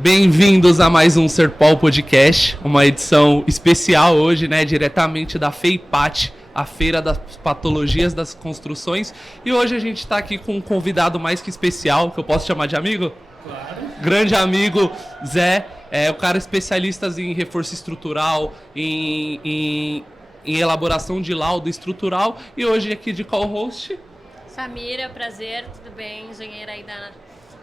Bem-vindos a mais um Serpol Podcast, uma edição especial hoje, né, diretamente da FEIPAT, a Feira das Patologias das Construções. E hoje a gente está aqui com um convidado mais que especial, que eu posso chamar de amigo? Claro. Grande amigo, Zé, o cara especialista em reforço estrutural, em elaboração de laudo estrutural. E hoje aqui de co-host... Samira, prazer, tudo bem? Engenheira aí da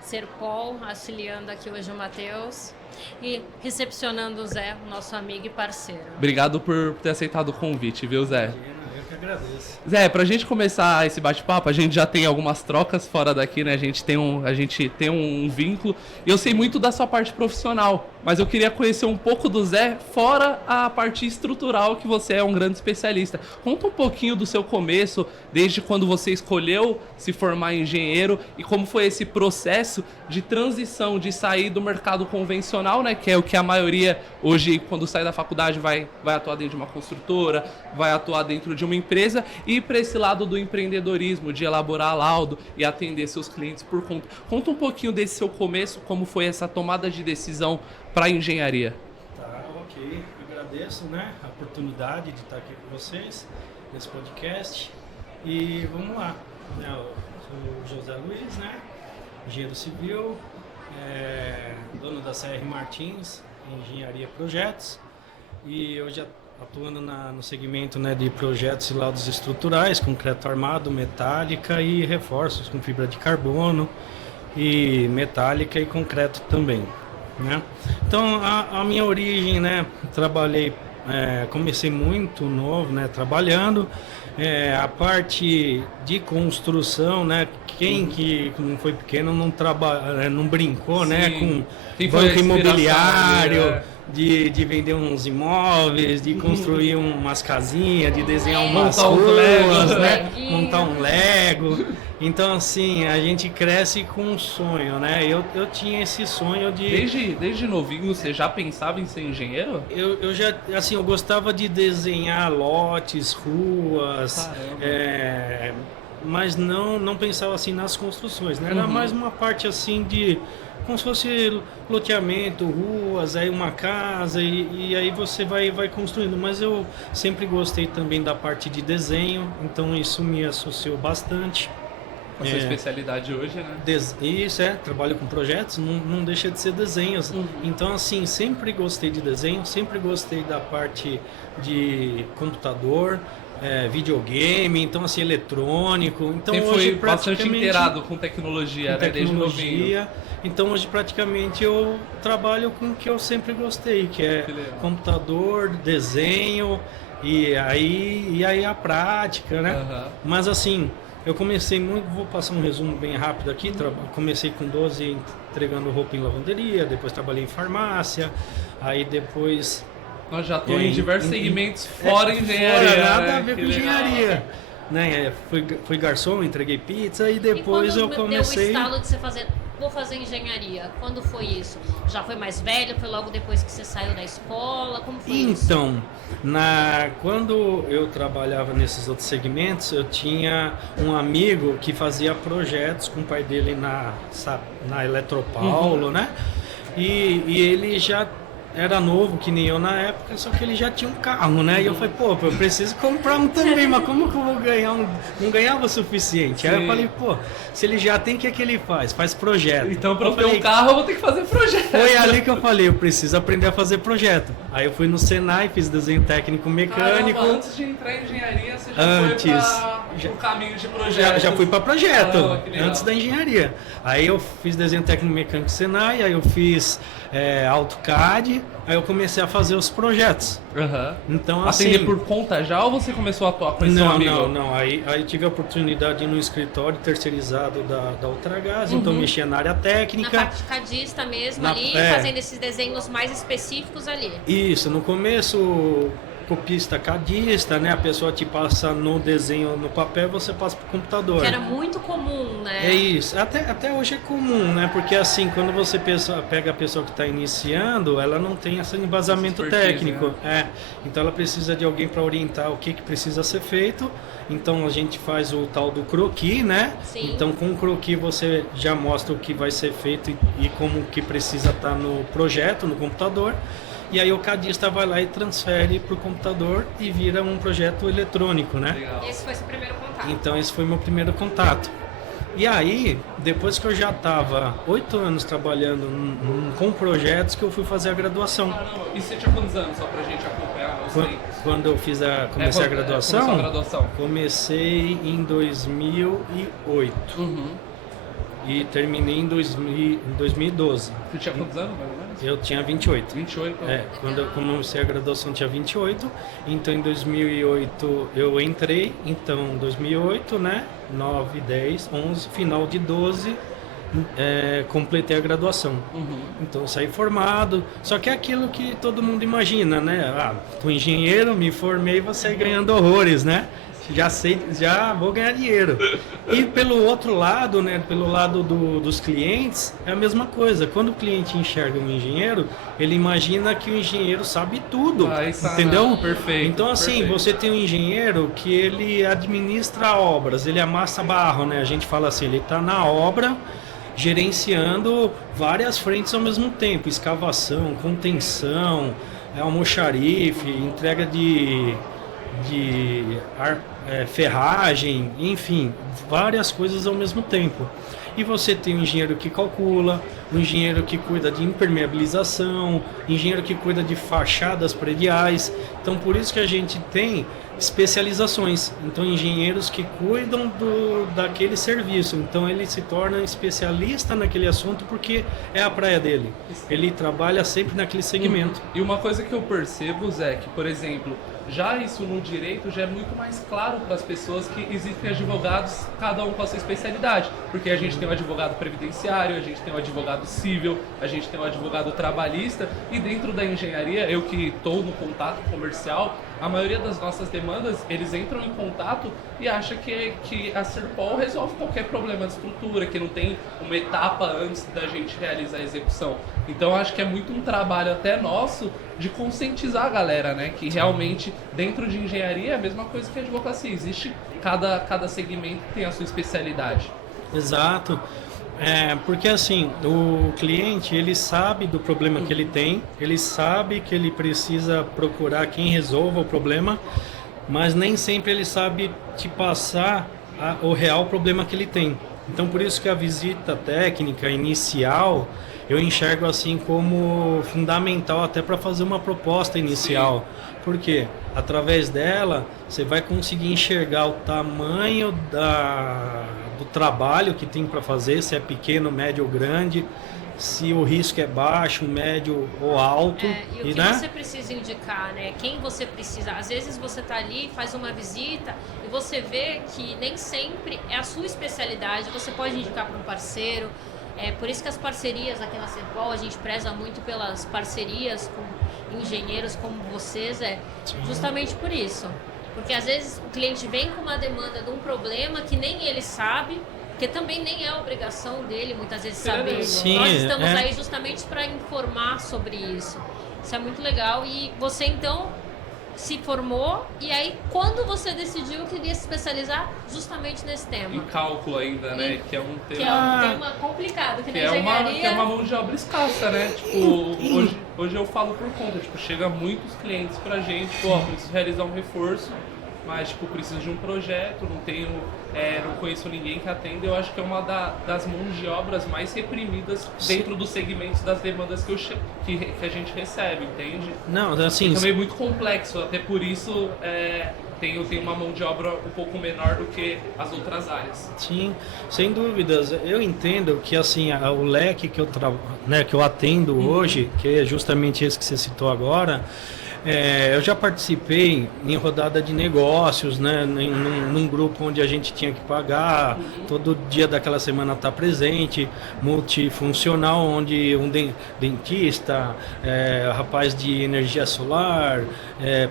Serpol, auxiliando aqui hoje o Matheus e recepcionando o Zé, nosso amigo e parceiro. Obrigado por ter aceitado o convite, viu, Zé? Eu que agradeço. Zé, pra gente começar esse bate-papo, a gente já tem algumas trocas fora daqui, né? A gente tem um vínculo. E eu sei muito da sua parte profissional, mas eu queria conhecer um pouco do Zé fora a parte estrutural, que você é um grande especialista. Conta um pouquinho do seu começo, desde quando você escolheu se formar em engenheiro e como foi esse processo de transição, de sair do mercado convencional, né? Que é o que a maioria hoje, quando sai da faculdade, vai atuar dentro de uma construtora, vai atuar dentro de uma empresa, e para esse lado do empreendedorismo, de elaborar laudo e atender seus clientes por conta. Conta um pouquinho desse seu começo, como foi essa tomada de decisão para a engenharia. Tá, ok. Eu agradeço, né, a oportunidade de estar aqui com vocês nesse podcast. E vamos lá. Eu sou o José Luiz, né, engenheiro civil, dono da CR Martins, Engenharia Projetos, e eu já atuando no segmento, né, de projetos e laudos estruturais, concreto armado, metálica e reforços com fibra de carbono e metálica e concreto também, né? Então a minha origem, né, comecei muito novo, né, trabalhando a parte de construção, né? Quem que não foi pequeno não brincou, sim, né, com banco imobiliário, de vender uns imóveis, de construir umas casinhas, de desenhar umas ruas, né? Montar um Lego. Então, assim, a gente cresce com um sonho, né? Eu tinha esse sonho de... Desde novinho, você já pensava em ser engenheiro? Eu já, assim, eu gostava de desenhar lotes, ruas, mas não pensava, assim, nas construções, né? Era mais uma parte, assim, de... como se fosse loteamento, ruas, aí uma casa e aí você vai construindo. Mas eu sempre gostei também da parte de desenho, então isso me associou bastante. A sua especialidade hoje, né? Isso, trabalho com projetos, não deixa de ser desenhos. Então, assim, sempre gostei de desenho, sempre gostei da parte de computador, videogame, então, assim, eletrônico. Então, você hoje, foi bastante inteirado com tecnologia, né? Desde novinho. Então, hoje, praticamente, eu trabalho com o que eu sempre gostei, que é computador, desenho e aí a prática, né? Mas, assim... eu comecei vou passar um resumo bem rápido aqui, comecei com 12 entregando roupa em lavanderia, depois trabalhei em farmácia, aí depois... nós já estou em diversos segmentos fora engenharia. Fora, nada a ver com engenharia. Né? Fui garçom, entreguei pizza e depois eu comecei... E quando deu o estalo de você fazer... vou fazer engenharia, quando foi isso? Já foi mais velho? Foi logo depois que você saiu da escola? Como foi isso? Então, quando eu trabalhava nesses outros segmentos, eu tinha um amigo que fazia projetos com o pai dele na Eletropaulo, né? E ele já era novo, que nem eu na época, só que ele já tinha um carro, né? E eu falei, pô, eu preciso comprar um também, mas como que eu vou ganhar um? Não ganhava o suficiente. Sim. Aí eu falei, pô, se ele já tem, o que é que ele faz? Faz projeto. Então, para eu ter um carro, eu vou ter que fazer projeto. Foi ali que eu falei, eu preciso aprender a fazer projeto. Aí eu fui no Senai, fiz desenho técnico mecânico. Caramba, antes de entrar em engenharia, você já foi para o caminho de projeto. Já fui para projeto, antes da engenharia. Aí eu fiz desenho técnico mecânico Senai, aí eu fiz AutoCAD, aí eu comecei a fazer os projetos. Então, assim... atender por conta já ou você começou a atuar com esse seu amigo? Não. Aí tive a oportunidade de ir no escritório terceirizado da Ultragás, então mexia na área técnica. Na parte cadista mesmo, fazendo esses desenhos mais específicos ali. Isso, no começo copista cadista, né? A pessoa te passa no desenho no papel, você passa pro computador. Que era muito comum, né? É isso. Até hoje é comum, né? Porque assim, quando você pega a pessoa que está iniciando, ela não tem esse embasamento técnico. Né? Então ela precisa de alguém para orientar o que precisa ser feito. Então a gente faz o tal do croquis, né? Sim. Então com o croquis você já mostra o que vai ser feito e como que precisa estar no projeto, no computador. E aí o cadista vai lá e transfere para o computador e vira um projeto eletrônico, né? Legal. Esse foi seu primeiro contato. Então esse foi meu primeiro contato. E aí, depois que eu já estava 8 anos trabalhando com projetos, que eu fui fazer a graduação. Caramba, e você tinha quantos anos, só pra gente acompanhar os tempos? Quando eu comecei a graduação? Começou a graduação. Comecei em 2008 e terminei em 2012. Você tinha quantos anos, mais ou menos? Eu tinha 28. 28? Quando eu comecei a graduação eu tinha 28, então em 2008 eu entrei, então 2008, né, 9, 10, 11, final de 12, completei a graduação. Então eu saí formado, só que é aquilo que todo mundo imagina, né, tô engenheiro, me formei, vou sair ganhando horrores, né? Já vou ganhar dinheiro. E pelo outro lado, né, pelo lado dos clientes, é a mesma coisa. Quando o cliente enxerga um engenheiro, ele imagina que o engenheiro sabe tudo, entendeu? Perfeito. Então assim, você tem um engenheiro que ele administra obras, ele amassa barro, né? A gente fala assim, ele está na obra gerenciando várias frentes ao mesmo tempo, escavação, contenção, almoxarife, entrega de ferragem, enfim, várias coisas ao mesmo tempo. E você tem um engenheiro que calcula, um engenheiro que cuida de impermeabilização, engenheiro que cuida de fachadas prediais. Então, por isso que a gente tem especializações. Então, engenheiros que cuidam daquele serviço. Então, ele se torna especialista naquele assunto porque é a praia dele. Ele trabalha sempre naquele segmento. E uma coisa que eu percebo, Zé, que, por exemplo, já isso no direito já é muito mais claro para as pessoas que existem advogados, cada um com a sua especialidade. Porque a gente tem um advogado previdenciário, a gente tem um advogado civil, a gente tem um advogado trabalhista. E dentro da engenharia, eu que estou no contato comercial, a maioria das nossas demandas, eles entram em contato e acham que a Serpol resolve qualquer problema de estrutura, que não tem uma etapa antes da gente realizar a execução. Então, acho que é muito um trabalho até nosso de conscientizar a galera, né? Que realmente, dentro de engenharia, é a mesma coisa que a advocacia. Existe, cada segmento tem a sua especialidade. Exato. Porque assim, o cliente, ele sabe do problema que ele tem, ele sabe que ele precisa procurar quem resolva o problema, mas nem sempre ele sabe te passar o real problema que ele tem. Então, por isso que a visita técnica inicial, eu enxergo assim como fundamental até para fazer uma proposta inicial. Sim. Porque através dela, você vai conseguir enxergar o tamanho do trabalho que tem para fazer, se é pequeno, médio ou grande, se o risco é baixo, médio ou alto. E o que você precisa indicar, né? Quem você precisa. Às vezes você está ali, faz uma visita e você vê que nem sempre é a sua especialidade. Você pode indicar para um parceiro. Por isso que as parcerias aqui na Serpol, a gente preza muito pelas parcerias com engenheiros como vocês, justamente por isso. Porque às vezes o cliente vem com uma demanda de um problema que nem ele sabe, porque também nem é obrigação dele muitas vezes saber. Sim, nós estamos aí justamente para informar sobre isso. Isso é muito legal. E você então se formou e aí quando você decidiu que iria se especializar justamente nesse tema? Em cálculo ainda, né? Que é um tema... Que é um tema complicado, que na engenharia... Que é uma mão de obra escassa, né? Tipo, hoje eu falo por conta, tipo, chega muitos clientes pra gente, preciso realizar um reforço, mas, tipo, preciso de um projeto, não conheço ninguém que atenda. Eu acho que é uma das mãos de obras mais reprimidas dentro dos segmentos das demandas que a gente recebe, entende? Não, assim... E também é muito complexo, até por isso tem uma mão de obra um pouco menor do que as outras áreas. Sim, sem dúvidas. Eu entendo que, assim, o leque que eu atendo hoje, que é justamente esse que você citou agora, Eu já participei em rodada de negócios, né, num grupo onde a gente tinha que pagar, todo dia daquela semana estar presente, multifuncional, onde um dentista, rapaz de energia solar,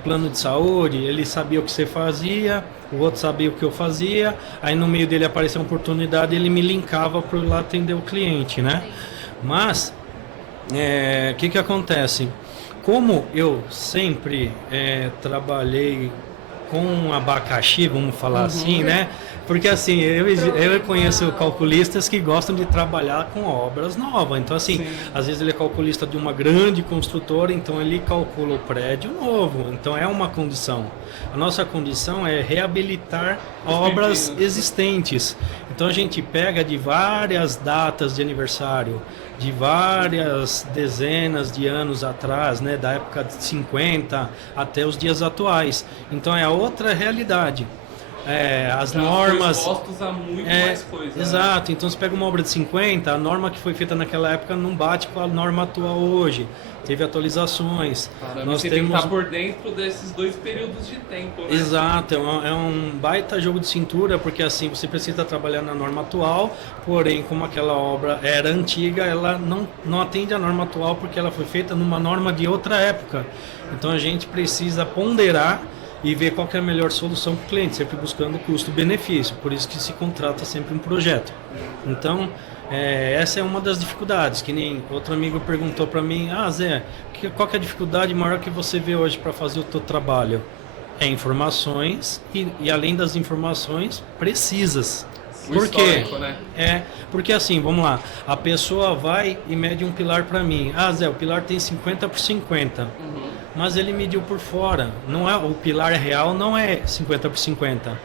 plano de saúde, ele sabia o que você fazia, o outro sabia o que eu fazia, aí no meio dele apareceu uma oportunidade, ele me linkava para ir lá atender o cliente, né? Mas, o que acontece? Como eu sempre trabalhei com abacaxi, vamos falar assim, né? Porque assim, eu conheço calculistas que gostam de trabalhar com obras novas. Então assim, Sim. às vezes ele é calculista de uma grande construtora, então ele calcula o prédio novo. Então é uma condição. A nossa condição é reabilitar obras existentes. Então a gente pega de várias datas de aniversário, de várias dezenas de anos atrás, né, da época de 50 até os dias atuais. Então é a outra realidade. As Já normas... foi expostos a muito mais coisas. Exato, então você pega uma obra de 50, a norma que foi feita naquela época não bate com a norma atual hoje. Teve atualizações. Caramba, Nós você temos... tem que estar por dentro desses dois períodos de tempo, né? Exato, é um baita jogo de cintura, porque assim, você precisa trabalhar na norma atual, porém, como aquela obra era antiga, ela não atende à norma atual, porque ela foi feita numa norma de outra época. Então a gente precisa ponderar e ver qual que é a melhor solução para o cliente, sempre buscando custo-benefício, por isso que se contrata sempre um projeto. Então, essa é uma das dificuldades, que nem outro amigo perguntou para mim, Zé, qual que é a dificuldade maior que você vê hoje para fazer o teu trabalho? É informações e além das informações precisas. Por quê? Né? Porque assim, vamos lá, a pessoa vai e mede um pilar para mim. Zé, o pilar tem 50 por 50. Mas ele mediu por fora. Não é, o pilar real não é 50 por 50.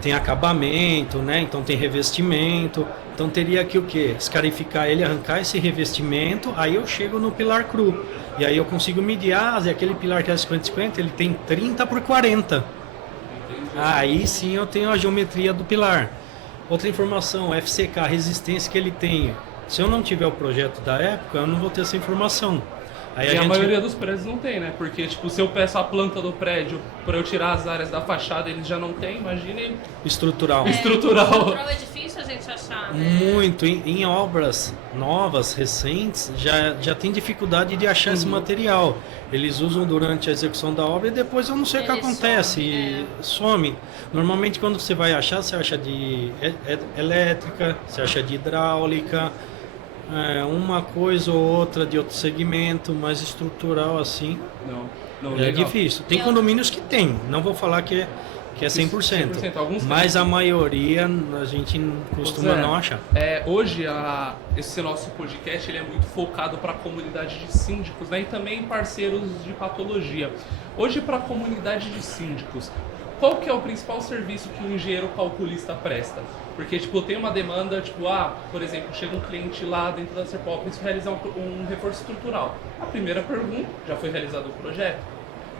Tem acabamento, né? Então tem revestimento. Então teria que o quê? Escarificar ele, arrancar esse revestimento, aí eu chego no pilar cru. E aí eu consigo medir, Zé, aquele pilar que é 50 por 50, ele tem 30 por 40. Aí sim eu tenho a geometria do pilar. Outra informação, FCK, a resistência que ele tem. Se eu não tiver o projeto da época, eu não vou ter essa informação. Aí a maioria dos prédios não tem, né? Porque, tipo, se eu peço a planta do prédio para eu tirar as áreas da fachada, eles já não tem, imaginem... Estrutural. Estrutural. É difícil a gente achar, né? Muito. Em obras novas, recentes, já tem dificuldade de achar esse material. Eles usam durante a execução da obra e depois eu não sei o que acontece. Some. Normalmente, quando você vai achar, você acha de elétrica, você acha de hidráulica... uma coisa ou outra de outro segmento, mas estrutural assim, não é legal. difícil. Tem condomínios que tem, não vou falar que é 100%, 100%, alguns mas tem. A maioria a gente costuma não achar. Hoje, esse nosso podcast ele é muito focado para a comunidade de síndicos, né, e também parceiros de patologia. Hoje, para a comunidade de síndicos, qual que é o principal serviço que o engenheiro calculista presta? Porque, tipo, tem uma demanda, tipo, por exemplo, chega um cliente lá dentro da Serpol, precisa realizar um reforço estrutural. A primeira pergunta, já foi realizado o projeto?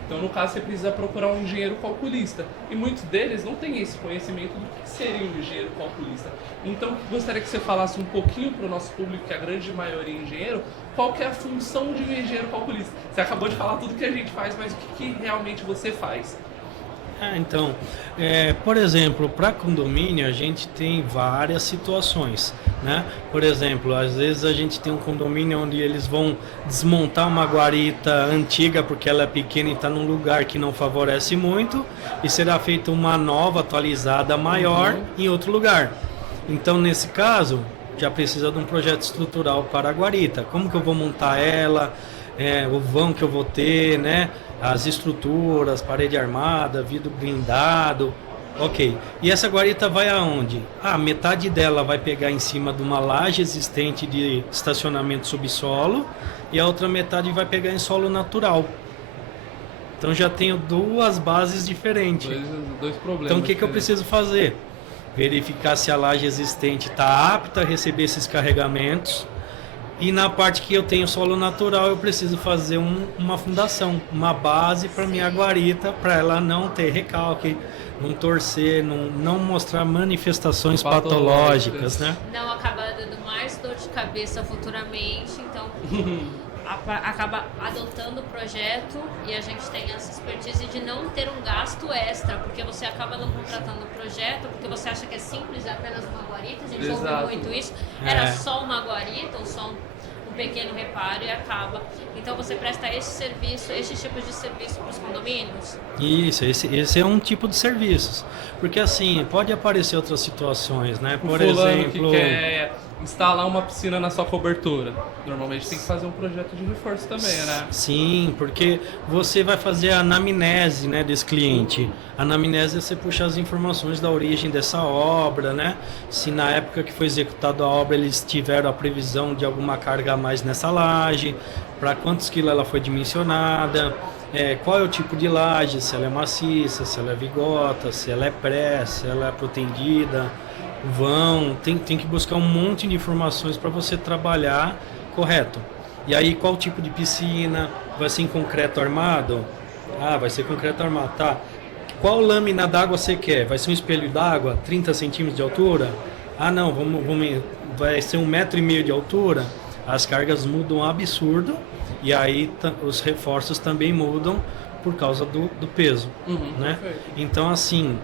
Então, no caso, você precisa procurar um engenheiro calculista. E muitos deles não têm esse conhecimento do que seria um engenheiro calculista. Então, gostaria que você falasse um pouquinho para o nosso público, que a grande maioria é engenheiro, qual que é a função de um engenheiro calculista? Você acabou de falar tudo que a gente faz, mas o que realmente você faz? Então, por exemplo, para condomínio a gente tem várias situações, né? Por exemplo, às vezes a gente tem um condomínio onde eles vão desmontar uma guarita antiga porque ela é pequena e está num lugar que não favorece muito e será feita uma nova, atualizada, maior em outro lugar. Então, nesse caso, já precisa de um projeto estrutural para a guarita. Como que eu vou montar ela? O vão que eu vou ter, né? As estruturas, parede armada, vidro blindado, ok. E essa guarita vai aonde? Metade dela vai pegar em cima de uma laje existente de estacionamento subsolo e a outra metade vai pegar em solo natural. Então já tenho duas bases diferentes. Dois problemas. Então o que eu preciso fazer? Verificar se a laje existente está apta a receber esses carregamentos. E na parte que eu tenho solo natural, eu preciso fazer uma fundação, uma base para minha guarita, para ela não ter recalque, não torcer, não mostrar manifestações patológicas, né? Não acabar dando mais dor de cabeça futuramente, então acaba adotando o projeto e a gente tem essa expertise de não ter um gasto extra, porque você acaba não contratando o projeto, porque você acha que é simples, é apenas uma guarita, a gente ouve muito isso, era só uma guarita ou só um pequeno reparo e acaba. Então você presta esse serviço, esse tipo de serviço para os condomínios? Isso, esse é um tipo de serviços. Porque assim, pode aparecer outras situações, né? Por fulano exemplo, que quer instalar uma piscina na sua cobertura. Normalmente tem que fazer um projeto de reforço também, né? Sim, porque você vai fazer a anamnese, né, desse cliente. A anamnese é você puxar as informações da origem dessa obra, né? Se na época que foi executada a obra eles tiveram a previsão de alguma carga a mais nessa laje, para quantos quilos ela foi dimensionada, qual é o tipo de laje, se ela é maciça, se ela é vigota, se ela é pré, se ela é protendida, vão, tem que buscar um monte de informações para você trabalhar correto. E aí qual tipo de piscina, vai ser em concreto armado? Ah, vai ser concreto armado, tá. Qual lâmina d'água você quer? Vai ser um espelho d'água, 30 centímetros de altura? Ah não, vai ser 1,5 metro de altura? As cargas mudam absurdo e aí os reforços também mudam por causa do peso, né? Então assim,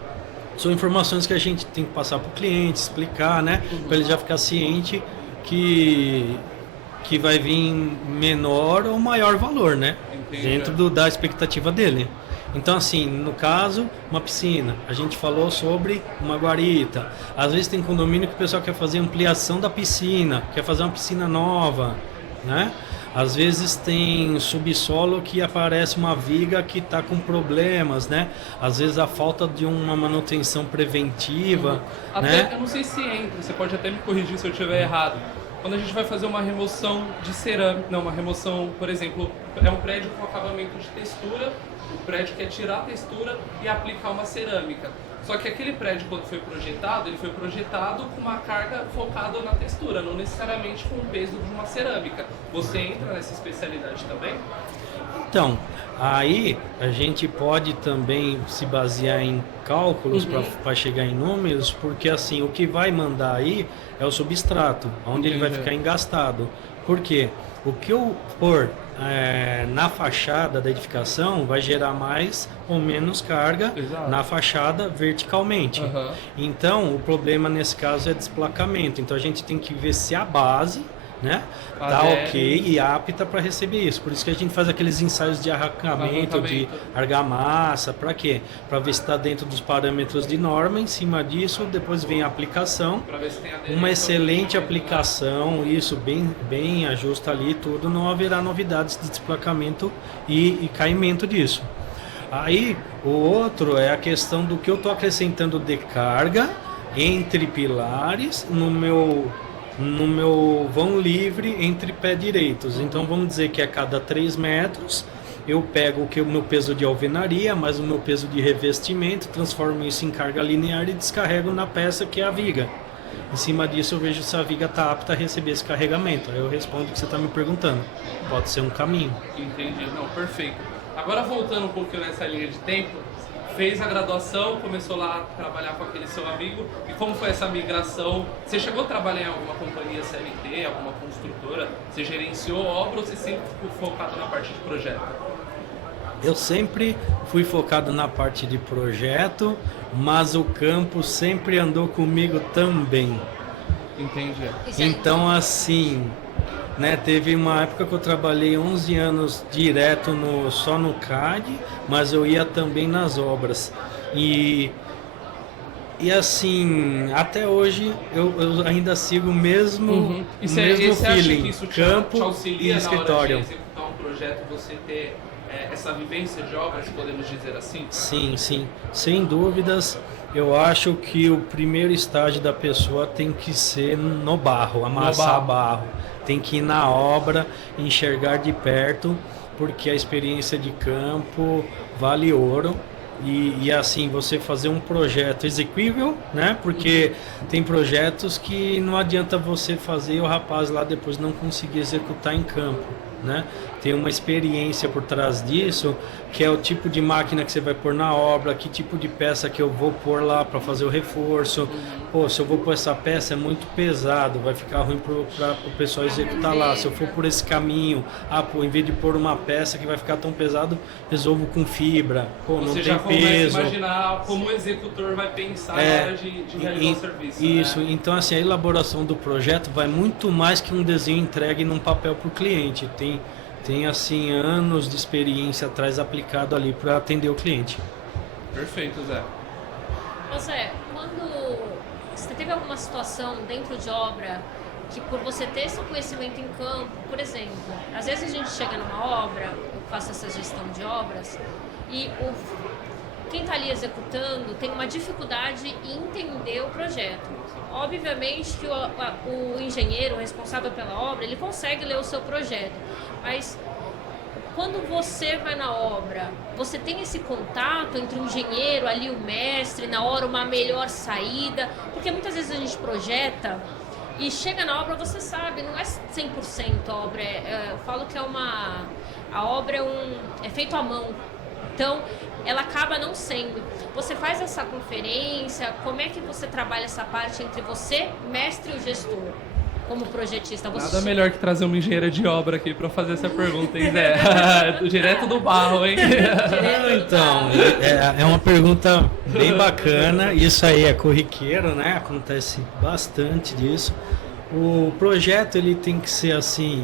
são informações que a gente tem que passar para o cliente, explicar, né? Para ele já ficar ciente que vai vir menor ou maior valor, né? Entendi. Dentro da expectativa dele. Então, assim, no caso, uma piscina. A gente falou sobre uma guarita. Às vezes tem condomínio que o pessoal quer fazer ampliação da piscina, quer fazer uma piscina nova, né? Às vezes tem subsolo que aparece uma viga que está com problemas, né? Às vezes a falta de uma manutenção preventiva, né? Eu não sei se entra, você pode até me corrigir se eu estiver errado. Quando a gente vai fazer uma remoção de cerâmica, não, uma remoção, por exemplo, é um prédio com acabamento de textura, o prédio quer tirar a textura e aplicar uma cerâmica. Só que aquele prédio, quando foi projetado, ele foi projetado com uma carga focada na textura, não necessariamente com o peso de uma cerâmica. Você entra nessa especialidade também? Então, aí a gente pode também se basear em cálculos para chegar em números, porque assim, o que vai mandar aí é o substrato, onde ele vai ficar engastado. Por quê? O que eu pôr na fachada da edificação vai gerar mais ou menos carga na fachada verticalmente. Então, o problema nesse caso é desplacamento. Então, a gente tem que ver se a base, né, tá ok e apta para receber isso. Por isso que a gente faz aqueles ensaios de arrancamento, de argamassa. Para quê? Para ver se está dentro dos parâmetros de norma. Em cima disso, depois vem a aplicação. Ver se tem uma excelente aplicação, isso bem ajusta ali tudo. Não haverá novidades de desplacamento e caimento disso. Aí, o outro é a questão do que eu estou acrescentando de carga entre pilares no meu vão livre entre pé direitos. Então vamos dizer que a cada 3 metros eu pego o meu peso de alvenaria mais o meu peso de revestimento, transformo isso em carga linear e descarrego na peça que é a viga. Em cima disso eu vejo se a viga está apta a receber esse carregamento. Aí eu respondo o que você está me perguntando. Pode ser um caminho. Entendi, não, perfeito. Agora voltando um pouquinho nessa linha de tempo, fez a graduação, começou lá a trabalhar com aquele seu amigo. E como foi essa migração? Você chegou a trabalhar em alguma companhia CLT, alguma construtora? Você gerenciou obra ou você sempre ficou focado na parte de projeto? Eu sempre fui focado na parte de projeto, mas o campo sempre andou comigo também. Entendi. Então, assim, né, teve uma época que eu trabalhei 11 anos direto só no CAD, mas eu ia também nas obras. E assim, até hoje eu ainda sigo o mesmo, mesmo feeling, que isso campo te auxilia e escritório. Na hora de executar um projeto, você ter essa vivência de obras, podemos dizer assim? Sim, sem dúvidas. Eu acho que o primeiro estágio da pessoa tem que ser no barro, amassar barro. Tem que ir na obra, enxergar de perto, porque a experiência de campo vale ouro. E assim, você fazer um projeto exequível, né? Porque tem projetos que não adianta você fazer e o rapaz lá depois não conseguir executar em campo, né? Tem uma experiência por trás disso, que é o tipo de máquina que você vai pôr na obra, que tipo de peça que eu vou pôr lá para fazer o reforço. Pô, se eu vou pôr essa peça é muito pesado, vai ficar ruim para o pessoal executar lá. Se eu for por esse caminho, pô, em vez de pôr uma peça que vai ficar tão pesado, resolvo com fibra. Pô, não Você tem já começa peso. a imaginar como o executor vai pensar na hora de realizar o serviço. Isso, né? então assim, a elaboração do projeto vai muito mais que um desenho entregue num papel para o cliente. Tem assim anos de experiência atrás aplicado ali para atender o cliente. Perfeito, Zé. Ô Zé, quando você teve alguma situação dentro de obra que por você ter esse conhecimento em campo, por exemplo, às vezes a gente chega numa obra, eu faço essa gestão de obras, e quem está ali executando tem uma dificuldade em entender o projeto. Obviamente que o engenheiro, o responsável pela obra, ele consegue ler o seu projeto, mas quando você vai na obra, você tem esse contato entre o engenheiro ali, o mestre, na hora uma melhor saída, porque muitas vezes a gente projeta e chega na obra, você sabe, não é 100% a obra, eu falo que a obra é feito à mão, então ela acaba não sendo. Você faz essa conferência, como é que você trabalha essa parte entre você, mestre e o gestor? Como projetista, Nada melhor que trazer uma engenheira de obra aqui para fazer essa pergunta, hein, Zé? Direto do barro, hein? Então, é uma pergunta bem bacana. Isso aí é corriqueiro, né? Acontece bastante disso. O projeto ele tem que ser assim,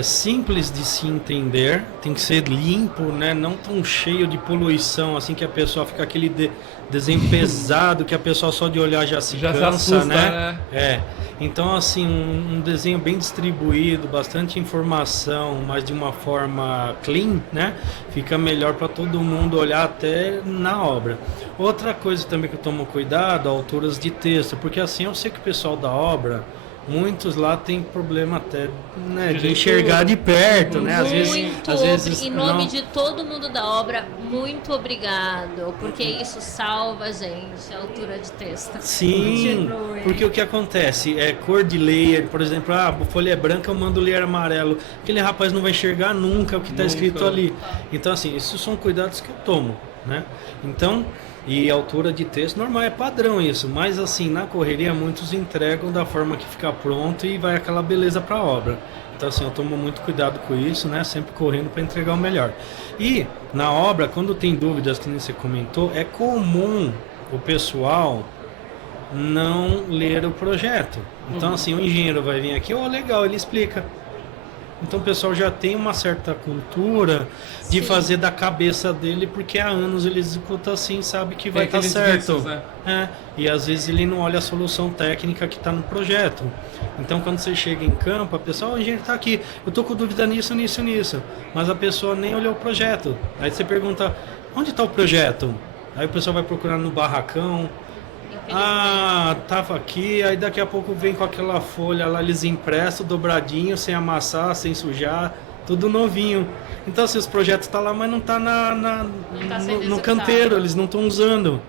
simples de se entender, tem que ser limpo, né? Não tão cheio de poluição, assim que a pessoa fica aquele desenho pesado que a pessoa só de olhar já se cansa, assusta, né? Então, assim, um desenho bem distribuído, bastante informação, mas de uma forma clean, né? Fica melhor para todo mundo olhar até na obra. Outra coisa também que eu tomo cuidado, alturas de texto, porque assim, eu sei que o pessoal da obra, muitos lá tem problema até, né, de enxergar de perto, né? Às vezes, em nome de todo mundo da obra, muito obrigado, porque isso salva a gente, a altura de texto. Sim, porque o que acontece é cor de layer, por exemplo, a folha é branca, eu mando layer amarelo. Aquele rapaz não vai enxergar nunca o que está escrito ali. Então, assim, esses são cuidados que eu tomo, né? Então, e altura de texto, normal, é padrão isso, mas assim, na correria muitos entregam da forma que fica pronto e vai aquela beleza para a obra. Então assim, eu tomo muito cuidado com isso, né? Sempre correndo para entregar o melhor. E na obra, quando tem dúvidas, que você comentou, é comum o pessoal não ler o projeto. Então assim, o engenheiro vai vir aqui, legal, ele explica. Então o pessoal já tem uma certa cultura de fazer da cabeça dele, porque há anos ele executa assim, sabe que vai estar certo. Vícios, né? E às vezes ele não olha a solução técnica que está no projeto. Então quando você chega em campo, a pessoa, o engenheiro está aqui, eu estou com dúvida nisso, mas a pessoa nem olhou o projeto. Aí você pergunta, onde está o projeto? Aí o pessoal vai procurar no barracão. Tava aqui, aí daqui a pouco vem com aquela folha lá, eles emprestam dobradinho, sem amassar, sem tudo novinho. Então, assim, os projetos estão lá, mas não está no canteiro, eles não estão usando.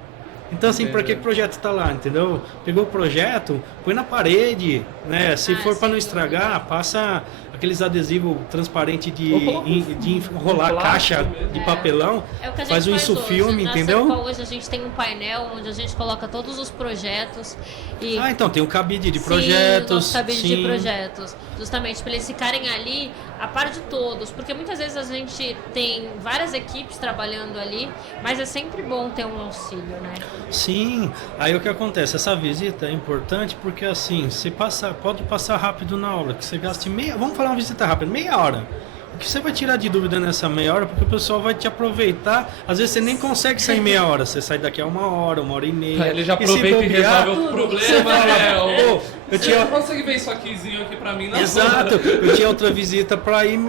Então, assim, para que o projeto está lá, entendeu? Pegou o projeto, põe na parede, né? Se for para não estragar, passa aqueles adesivos transparentes de enrolar caixa de papelão, faz um insufilme, entendeu? Hoje a gente tem um painel onde a gente coloca todos os projetos. E... então tem um cabide de projetos. Sim, cabide de projetos. Justamente para eles ficarem ali a par de todos, porque muitas vezes a gente tem várias equipes trabalhando ali, mas é sempre bom ter um auxílio, né? Sim, aí o que acontece? Essa visita é importante porque assim, você pode passar rápido na aula, que você gaste vamos falar uma visita rápida, meia hora. O que você vai tirar de dúvida nessa meia hora, porque o pessoal vai te aproveitar, às vezes você nem consegue sair meia hora, você sai daqui a uma hora e meia. Ele já aproveita e resolve o problema, né? Eu consegui ver isso aqui pra mim, não? Exato, eu tinha outra visita pra ir,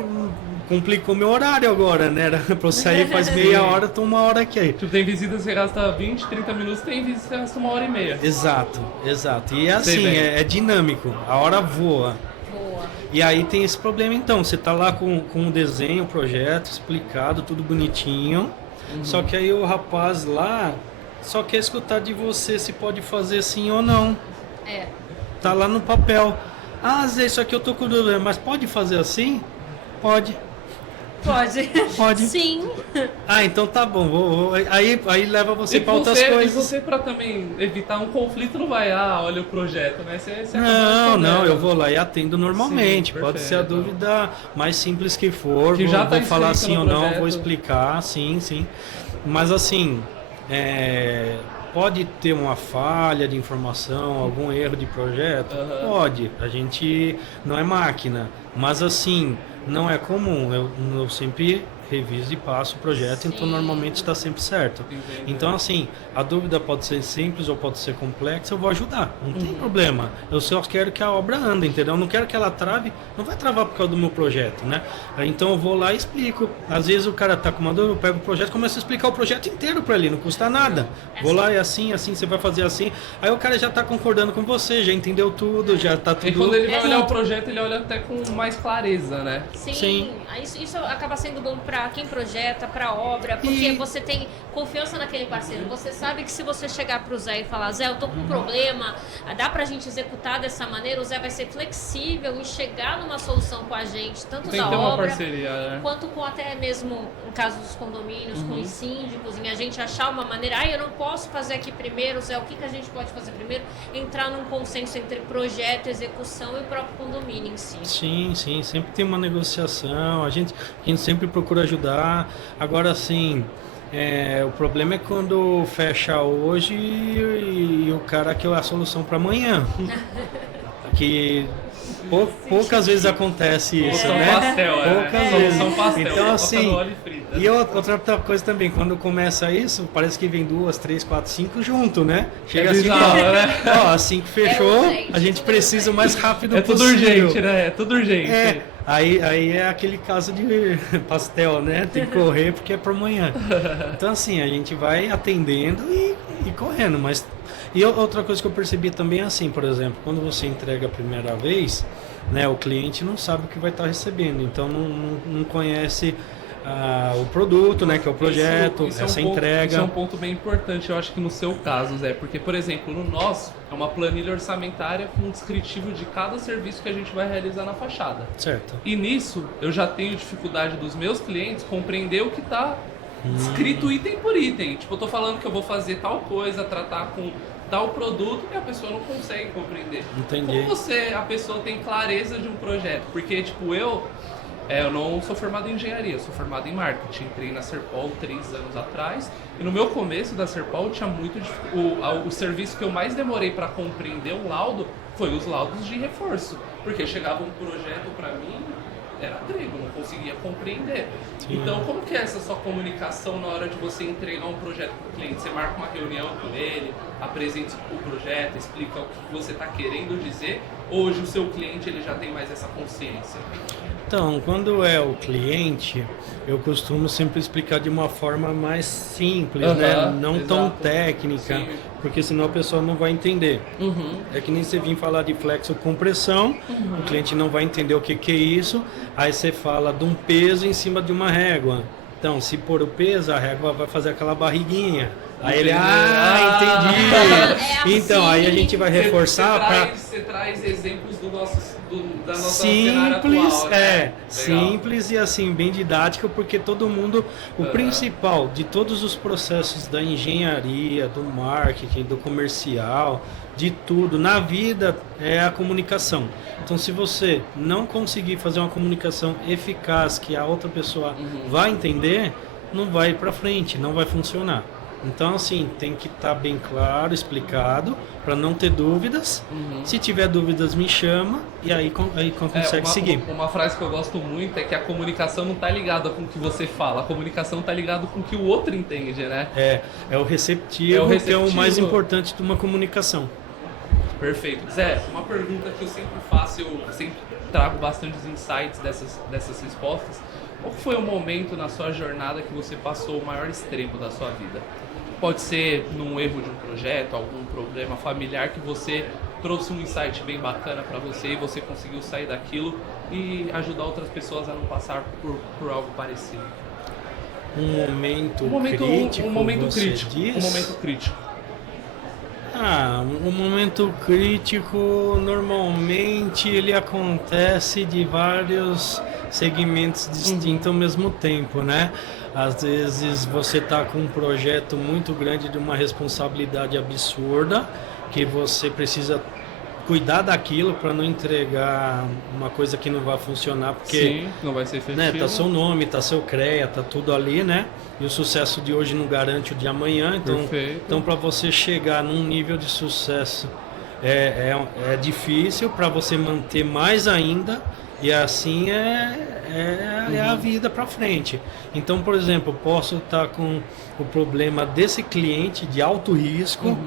complicou meu horário agora, né? Era pra eu sair faz meia hora, tô uma hora aqui. Tipo, tem visita que você gasta 20, 30 minutos, tem visita que você gasta 1h30. Exato. E é assim, é dinâmico, a hora voa. E aí tem esse problema então, você tá lá com o desenho, o projeto explicado, tudo bonitinho, só que aí o rapaz lá só quer escutar de você se pode fazer sim ou não. Tá lá no papel. Zé, isso aqui eu tô com dúvida, mas pode fazer assim? Pode. Pode. Sim. Ah, então tá bom. Aí leva você para outras E coisas. você, para também evitar um conflito, não vai, olha o projeto, né? Você Não, eu vou lá e atendo normalmente. Sim, pode ser a perfeito. dúvida mais simples que for. Que já tá vou falar escrito sim no ou não, projeto. vou explicar, sim. Mas assim, pode ter uma falha de informação, algum erro de projeto? Aham. Pode. A gente não é máquina. Mas assim, não é comum. Eu sempre reviso e passo o projeto, então Sim. normalmente está sempre certo. Entendi. Então assim, a dúvida pode ser simples ou pode ser complexa, eu vou ajudar, não tem problema. Eu só quero que a obra ande, entendeu? Eu não quero que ela trave, não vai travar por causa do meu projeto, né? Então eu vou lá e explico. Às vezes o cara tá com uma dúvida, eu pego o projeto e começo a explicar o projeto inteiro para ele, não custa nada. Vou lá e assim, você vai fazer assim. Aí o cara já tá concordando com você, já entendeu tudo, já tá tudo... E quando ele vai Exato. olhar o projeto, ele olha até com mais clareza, né? Sim. Isso acaba sendo bom para quem projeta, para obra, porque você tem confiança naquele parceiro. Você sabe que se você chegar pro Zé e falar, Zé, eu tô com um problema, dá pra gente executar dessa maneira, o Zé vai ser flexível e chegar numa solução com a gente, tanto Tem da que ter uma obra, parceria, né? quanto com até mesmo, no caso dos condomínios, com os síndicos, em a gente achar uma maneira, eu não posso fazer aqui primeiro, Zé, o que a gente pode fazer primeiro? Entrar num consenso entre projeto, execução e o próprio condomínio em si. Sim, sempre tem uma negociação, a gente sempre procura ajudar. Agora sim, o problema é quando fecha hoje e o cara quer a solução para amanhã. Que poucas vezes acontece isso, Solução né? pastel, Poucas vezes. Solução pastel. Então coloca assim, no óleo e frita. e outra coisa também, quando começa isso, parece que vem 2, 3, 4, 5 junto, né? Chega assim, bizarro, né? assim que fechou, urgente, a gente tudo precisa o mais rápido É tudo possível. urgente, né? É tudo urgente. Aí é aquele caso de pastel, né? Tem que correr porque é para amanhã. Então assim, a gente vai atendendo e correndo, mas... E outra coisa que eu percebi também é assim, por exemplo, quando você entrega a primeira vez, né, o cliente não sabe o que vai estar recebendo, então não conhece o produto, né, que é o projeto, Isso é um essa ponto- entrega. Isso é um ponto bem importante, eu acho que no seu caso, Zé, porque, por exemplo, no nosso, é uma planilha orçamentária com um descritivo de cada serviço que a gente vai realizar na fachada. Certo. E nisso, eu já tenho dificuldade dos meus clientes compreender o que está escrito item por item. Tipo, eu tô falando que eu vou fazer tal coisa, tratar com tal produto, e a pessoa não consegue compreender. Entendi. Como a pessoa tem clareza de um projeto? Porque, tipo, eu não sou formado em engenharia, eu sou formado em marketing. Entrei na Serpol 3 anos atrás, e no meu começo da Serpol eu tinha muito o serviço que eu mais demorei para compreender um laudo foi os laudos de reforço, porque chegava um projeto para mim, era grego, não conseguia compreender. Sim. Então, como que é essa sua comunicação na hora de você entregar um projeto para o cliente? Você marca uma reunião com ele, apresenta o projeto, explica o que você está querendo dizer? Hoje o seu cliente ele já tem mais essa consciência? Então, quando é o cliente, eu costumo sempre explicar de uma forma mais simples, né? Não tão exato. técnica, Sim. porque senão a pessoa não vai entender. Uhum. É que nem você vir falar de flexocompressão, o cliente não vai entender o que é isso, aí você fala de um peso em cima de uma régua. Então, se pôr o peso, a régua vai fazer aquela barriguinha. Aí ele, entendi. É assim. Então, aí a gente vai reforçar para... Você traz exemplos da nossa cenário Simples, atual, né? Legal. simples e assim, bem didático, porque todo mundo, o principal de todos os processos da engenharia, do marketing, do comercial, de tudo, na vida é a comunicação. Então, se você não conseguir fazer uma comunicação eficaz que a outra pessoa vai entender, não vai para frente, não vai funcionar. Então, assim, tem que estar bem claro, explicado, para não ter dúvidas. Se tiver dúvidas, me chama e aí consegue seguir. Uma frase que eu gosto muito é que a comunicação não está ligada com o que você fala, a comunicação está ligada com o que o outro entende, né? É o receptivo, que é o mais importante de uma comunicação. Perfeito. Zé, uma pergunta que eu sempre faço, eu sempre trago bastantes insights dessas respostas. Qual foi o momento na sua jornada que você passou o maior extremo da sua vida? Pode ser num erro de um projeto, algum problema familiar que você trouxe um insight bem bacana para você e você conseguiu sair daquilo e ajudar outras pessoas a não passar por algo parecido. Um momento crítico. Um momento crítico. Um momento crítico normalmente ele acontece de vários segmentos distintos ao mesmo tempo, né? Às vezes você está com um projeto muito grande de uma responsabilidade absurda, que você precisa cuidar daquilo para não entregar uma coisa que não vai funcionar, porque Sim, não vai ser efetivo. né, tá seu nome, tá seu CREA, tá tudo ali, né? E o sucesso de hoje não garante o de amanhã, então para você chegar num nível de sucesso é difícil, para você manter mais ainda, e assim é a vida para frente. Então, por exemplo, posso estar com o problema desse cliente de alto risco,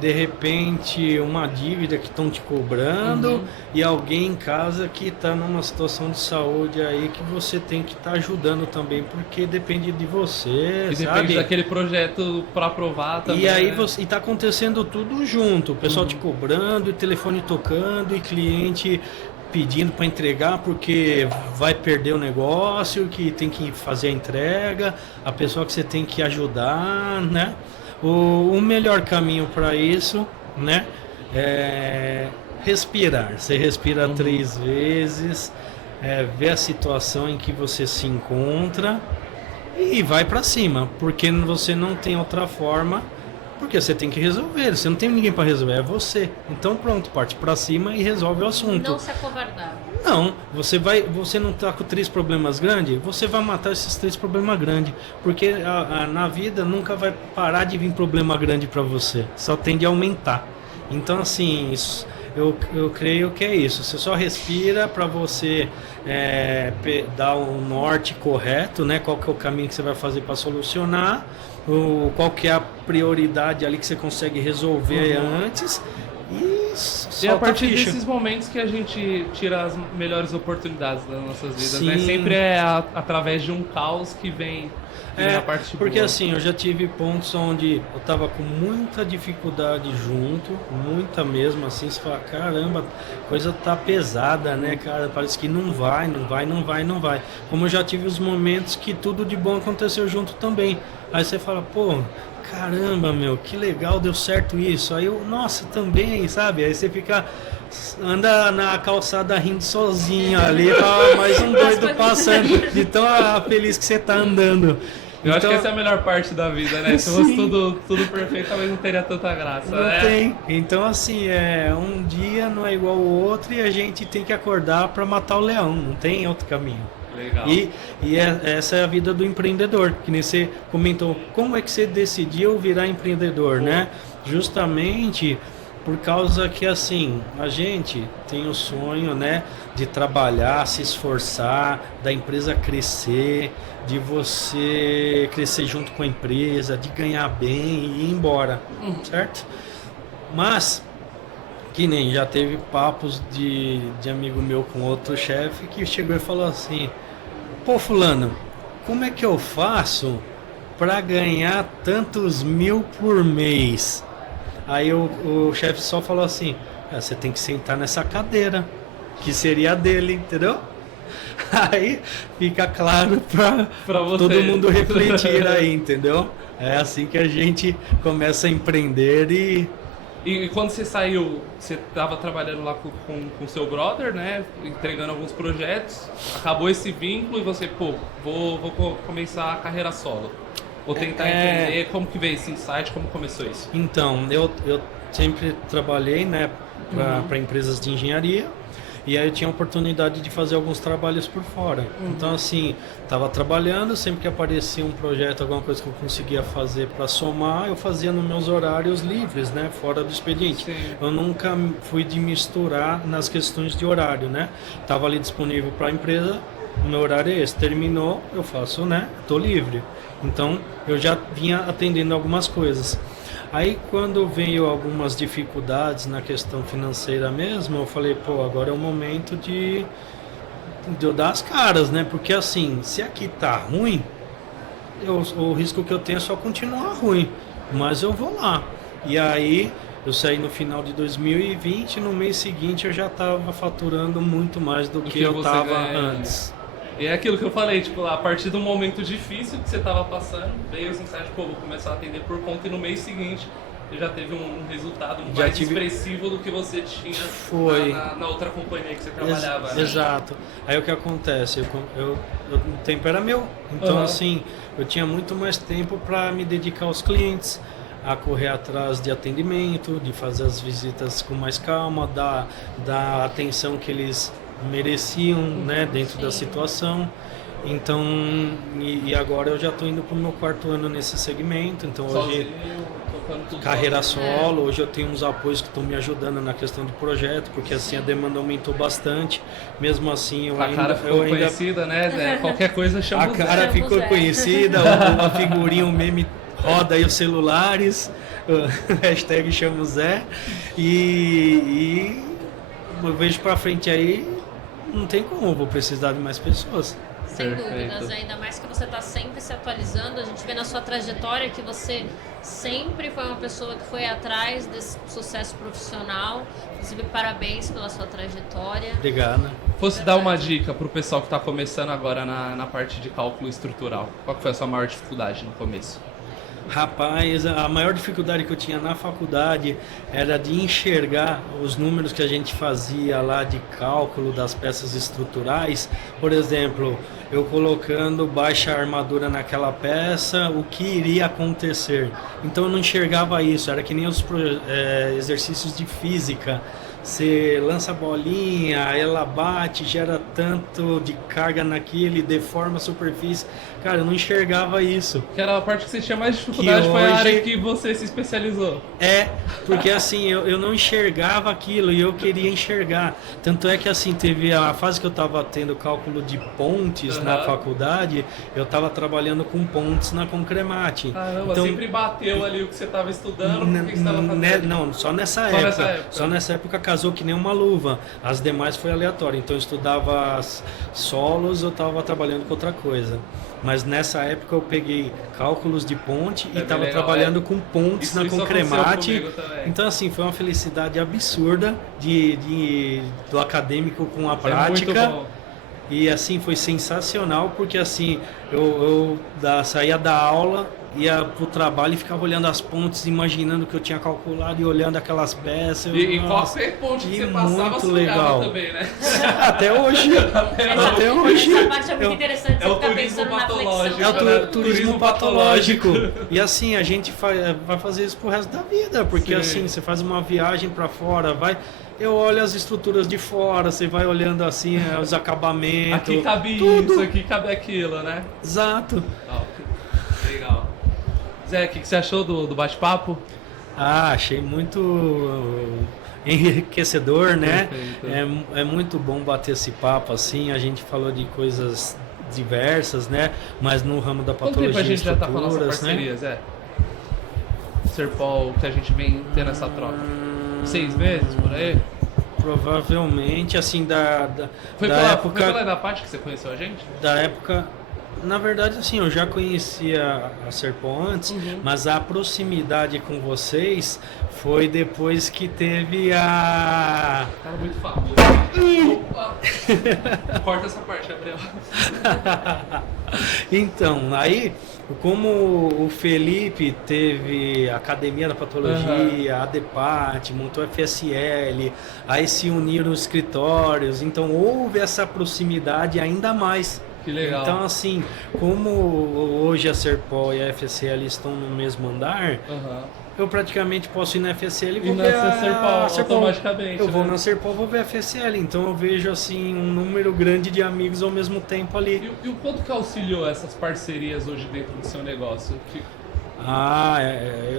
de repente uma dívida que estão te cobrando, e alguém em casa que está numa situação de saúde aí que você tem que estar ajudando também, porque depende de você, E sabe? depende daquele projeto para aprovar também. E aí né? você está acontecendo tudo junto, o pessoal te cobrando, e telefone tocando, e cliente pedindo para entregar porque vai perder o negócio, que tem que fazer a entrega, a pessoa que você tem que ajudar, né? O melhor caminho para isso, né, é respirar. Você respira 3 vezes, vê a situação em que você se encontra e vai para cima, porque você não tem outra forma, porque você tem que resolver. Você não tem ninguém para resolver, é você. Então pronto, parte para cima e resolve o assunto. Não se acovardar. Não, você não está com 3 problemas grandes, você vai matar esses 3 problemas grandes, porque na vida nunca vai parar de vir problema grande para você, só tende a aumentar. Então assim, eu creio que é isso, você só respira para você dar o norte correto, né? Qual que é o caminho que você vai fazer para solucionar, qual que é a prioridade ali que você consegue resolver antes. E a partir desses momentos que a gente tira as melhores oportunidades das nossas vidas, né? Sempre através de um caos que vem a parte porque boa. assim, eu já tive pontos onde eu tava com muita dificuldade junto, muita mesmo, assim, você fala, caramba, coisa tá pesada, né, cara, parece que não vai. Como eu já tive os momentos que tudo de bom aconteceu junto também. Aí você fala, pô, caramba, meu, que legal, deu certo isso. Aí eu, nossa, também, sabe? Aí você anda na calçada rindo sozinho ali, mais um doido passando, de tão feliz que você tá andando. Eu acho que essa é a melhor parte da vida, né? Se fosse tudo perfeito, talvez não teria tanta graça, não né? tem. Então, assim, um dia não é igual ao outro e a gente tem que acordar para matar o leão, não tem outro caminho. Legal. Essa é a vida do empreendedor, que nem você comentou, como é que você decidiu virar empreendedor, né? Justamente por causa que, assim, a gente tem o sonho, né, de trabalhar, se esforçar, da empresa crescer, de você crescer junto com a empresa, de ganhar bem e ir embora, certo? Mas, que nem já teve papos de amigo meu com outro chefe que chegou e falou assim, pô, fulano, como é que eu faço para ganhar tantos mil por mês? Aí o chefe só falou assim, você tem que sentar nessa cadeira, que seria a dele, entendeu? Aí fica claro para todo mundo refletir aí, entendeu? É assim que a gente começa a empreender E quando você saiu, você estava trabalhando lá com seu brother, né? Entregando alguns projetos, acabou esse vínculo e você, pô, vou começar a carreira solo. Vou tentar entender como que veio esse insight, como começou isso. Então, eu sempre trabalhei, né, para empresas de engenharia, e aí eu tinha a oportunidade de fazer alguns trabalhos por fora. Então, assim, estava trabalhando, sempre que aparecia um projeto, alguma coisa que eu conseguia fazer para somar, eu fazia nos meus horários livres, né, fora do expediente. Sim. Eu nunca fui de misturar nas questões de horário, né? Estava ali disponível para a empresa, o meu horário é esse, terminou, eu faço, né, estou livre. Então, eu já vinha atendendo algumas coisas. Aí, quando veio algumas dificuldades na questão financeira mesmo, eu falei, pô, agora é o momento de eu dar as caras, né? Porque assim, se aqui tá ruim, o risco que eu tenho é só continuar ruim. Mas eu vou lá. E aí, eu saí no final de 2020, no mês seguinte eu já estava faturando muito mais do que eu estava antes. E é aquilo que eu falei, tipo, a partir do momento difícil que você tava passando, veio os insights, pô, vou começar a atender por conta, e no mês seguinte já teve um resultado Já mais tive- expressivo do que você tinha Foi. na outra companhia que você trabalhava, né? Exato. Aí o que acontece? O tempo era meu. Então, Aham. assim, eu tinha muito mais tempo para me dedicar aos clientes, a correr atrás de atendimento, de fazer as visitas com mais calma, dar a atenção que eles mereciam, né, dentro da Sim. situação. Então, e agora eu já estou indo para o meu 4º ano nesse segmento. Então, hoje Sozinho, tocando tudo carreira sozinho. solo, hoje eu tenho uns apoios que estão me ajudando na questão do projeto, porque assim a demanda aumentou bastante. Mesmo assim, eu A ainda, cara ficou eu ainda conhecida, né? Qualquer coisa chama a o Zé. cara Chama o ficou Zé. conhecida, uma figurinha, um meme roda aí os celulares, hashtag chama o Zé, e eu vejo pra frente aí, não tem como, eu vou precisar de mais pessoas. Sem Perfeito. dúvidas, ainda mais que você está sempre se atualizando. A gente vê na sua trajetória que você sempre foi uma pessoa que foi atrás desse sucesso profissional. Inclusive, parabéns pela sua trajetória. Obrigado. Fosse dar uma dica pro pessoal que tá começando agora na parte de cálculo estrutural, qual que foi a sua maior dificuldade no começo? Rapaz, a maior dificuldade que eu tinha na faculdade era de enxergar os números que a gente fazia lá de cálculo das peças estruturais. Por exemplo, eu colocando baixa armadura naquela peça, o que iria acontecer. Então eu não enxergava isso, era que nem os exercícios de física. Você lança a bolinha, ela bate, gera tanto de carga naquilo, deforma a superfície. Cara, eu não enxergava isso. Que era a parte que você tinha mais dificuldade, Que foi a hoje- área que você se especializou. Porque assim, eu não enxergava aquilo e eu queria enxergar. Tanto é que assim, teve a fase que eu estava tendo cálculo de pontes na Aham. faculdade, eu estava trabalhando com pontes na Concremate. Caramba, Então, sempre bateu ali o que você estava estudando, o que você estava fazendo. Não, só nessa Só época. nessa época. Só nessa época casou que nem uma luva. As demais foi aleatório. Então eu estudava as solos, eu estava trabalhando com outra coisa. Mas nessa época eu peguei cálculos de ponte e É estava bem legal, trabalhando é. com pontes Isso na aconteceu Concremate. comigo também. Então assim, foi uma felicidade absurda do acadêmico com a É muito prática. bom. E assim, foi sensacional, porque assim, eu saía da aula, ia pro trabalho e ficava olhando as pontes, imaginando o que eu tinha calculado e olhando aquelas peças. E Nossa, qualquer ponte que que você passava, muito você olhava legal. também, né? até hoje. Até hoje. Essa parte é muito interessante, é o você ficar turismo pensando na patológico. flexão. É o né? turismo Turismo patológico. E assim, a gente vai fazer isso pro resto da vida, porque Sim. assim, você faz uma viagem para fora, eu olho as estruturas de fora, você vai olhando assim, os acabamentos. Aqui cabe tudo. isso, aqui cabe aquilo, né? Exato. Legal. Zé, o que você achou do bate-papo? Achei muito enriquecedor, né? Perfeito. É muito bom bater esse papo assim. A gente falou de coisas diversas, né? Mas no ramo da Quanto tempo patologia a gente já tá com a nossa estruturas, parceria, né? Zé? Serpol, que a gente vem tendo essa troca. 6 meses, por aí? Provavelmente, assim, Foi da pela época. da parte que você conheceu a gente? Da época. Na verdade, assim, eu já conhecia a Serpol antes, mas a proximidade com vocês foi depois que teve a. Cara, muito famoso. Opa! Corta essa parte, Gabriel. Então, aí, como o Felipe teve a Academia da Patologia, a ADEPAT, montou a FSL, aí se uniram os escritórios, então houve essa proximidade ainda mais. Que legal. Então, assim, como hoje a Serpol e a FSL estão no mesmo andar, Aham. eu praticamente posso ir na FSL e vou E ver na a Serpol, automaticamente, Eu vou né? na Serpol, vou ver a FSL. Então eu vejo assim um número grande de amigos ao mesmo tempo ali. E o quanto que auxiliou essas parcerias hoje dentro do seu negócio?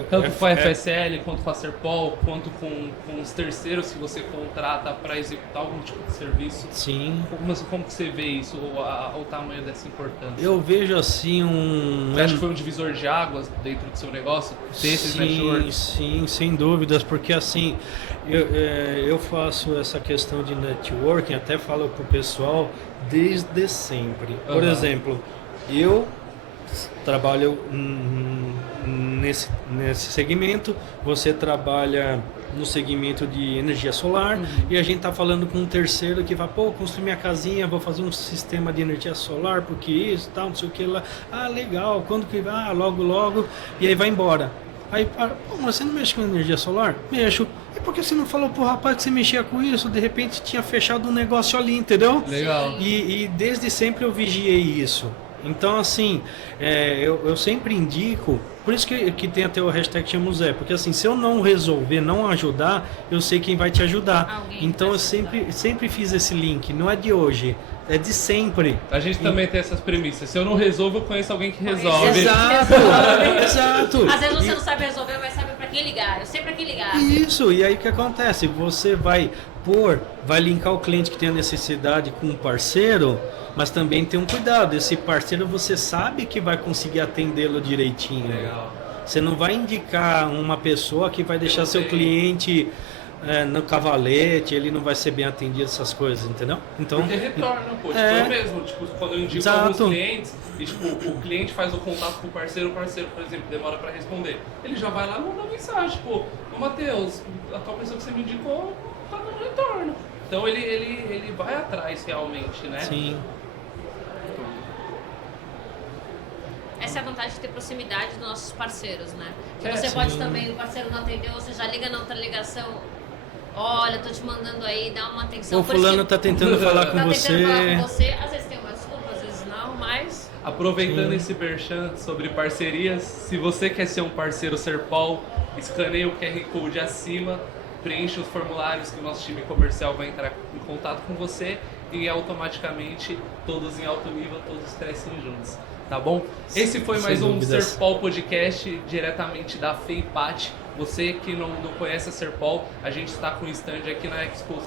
Tanto com a FSL, quanto com a Serpol, quanto com os terceiros que você contrata para executar algum tipo de serviço. Sim. Como que você vê isso, o tamanho dessa importância? Eu vejo assim Você acha que foi um divisor de águas dentro do seu negócio? Ter esses networks? Sim, sem dúvidas, porque assim, eu faço essa questão de networking, até falo pro pessoal desde sempre. Por Aham. exemplo, eu trabalho nesse segmento, você trabalha no segmento de energia solar e a gente tá falando com um terceiro que vai, construir minha casinha, vou fazer um sistema de energia solar, porque isso, tal, não sei o que lá. Legal, quando que vai? Logo, e aí vai embora. Aí, pô, mas você não mexe com energia solar? Mexo. E por que você não falou pro rapaz que você mexia com isso? De repente tinha fechado um negócio ali, entendeu? Legal. E desde sempre eu vigiei isso. Então, assim, eu sempre indico, por isso que tem até o hashtag Chama o Zé, porque assim, se eu não resolver, não ajudar, eu sei quem vai te ajudar. Alguém Então vai eu sempre fiz esse link, não é de hoje, é de sempre. A gente também tem essas premissas. Se eu não resolvo, eu conheço alguém que resolve. Exato, exato. Às vezes você não sabe resolver, mas sabe pra quem ligar. Eu sei pra quem ligar. Isso, e aí o que acontece? Você vai linkar o cliente que tem a necessidade com um parceiro, mas também tem um cuidado. Esse parceiro você sabe que vai conseguir atendê-lo direitinho. Legal. Você não vai indicar uma pessoa que vai deixar seu sei. cliente no cavalete, ele não vai ser bem atendido, essas coisas, entendeu? Então, Porque retorna, pô. Tipo, É. eu mesmo, tipo, quando eu indico Exato. alguns clientes, e tipo, o cliente faz o contato com o parceiro, por exemplo, demora pra responder. Ele já vai lá e manda mensagem, pô, ô Matheus, a tua pessoa que você me indicou tá dando retorno. Então ele vai atrás realmente, né? sim. Essa é a vantagem de ter proximidade dos nossos parceiros, né? Que É, você pode sim. também, o parceiro não atendeu, você já liga na outra ligação. Olha, tô te mandando aí, dá uma atenção. O Por isso fulano que tá tentando falar com tá você. tentando falar com você. Às vezes tem uma desculpa, às vezes não, mas Aproveitando Sim. esse merchan sobre parcerias, se você quer ser um parceiro Serpol, escaneie o QR Code acima, preencha os formulários que o nosso time comercial vai entrar em contato com você e automaticamente todos em alto nível, todos crescem juntos, tá bom? Esse foi Sem mais um dúvidas. Serpol Podcast diretamente da FEIPAT. Você que não conhece a Serpol, a gente está com um stand aqui na Expo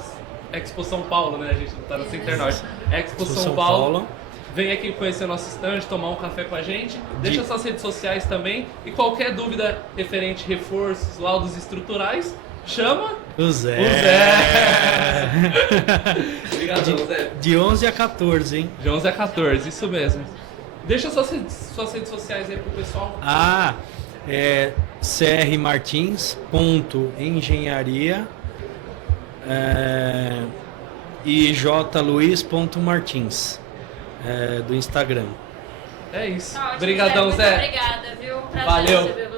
São Paulo, né? A gente não está na Centernorte. Expo São Paulo. Vem aqui conhecer nosso stand, tomar um café com a gente. Deixa suas redes sociais também. E qualquer dúvida referente reforços, laudos estruturais, chama O Zé. o Zé. Obrigado, Zé. De 11 a 14, hein? De 11 a 14, isso mesmo. Deixa suas redes sociais aí pro pessoal. crmartins.engenharia e jluiz.martins do Instagram. É isso. tá ótimo, Obrigadão, Muito Zé. obrigada, viu? Prazer Valeu. receber você.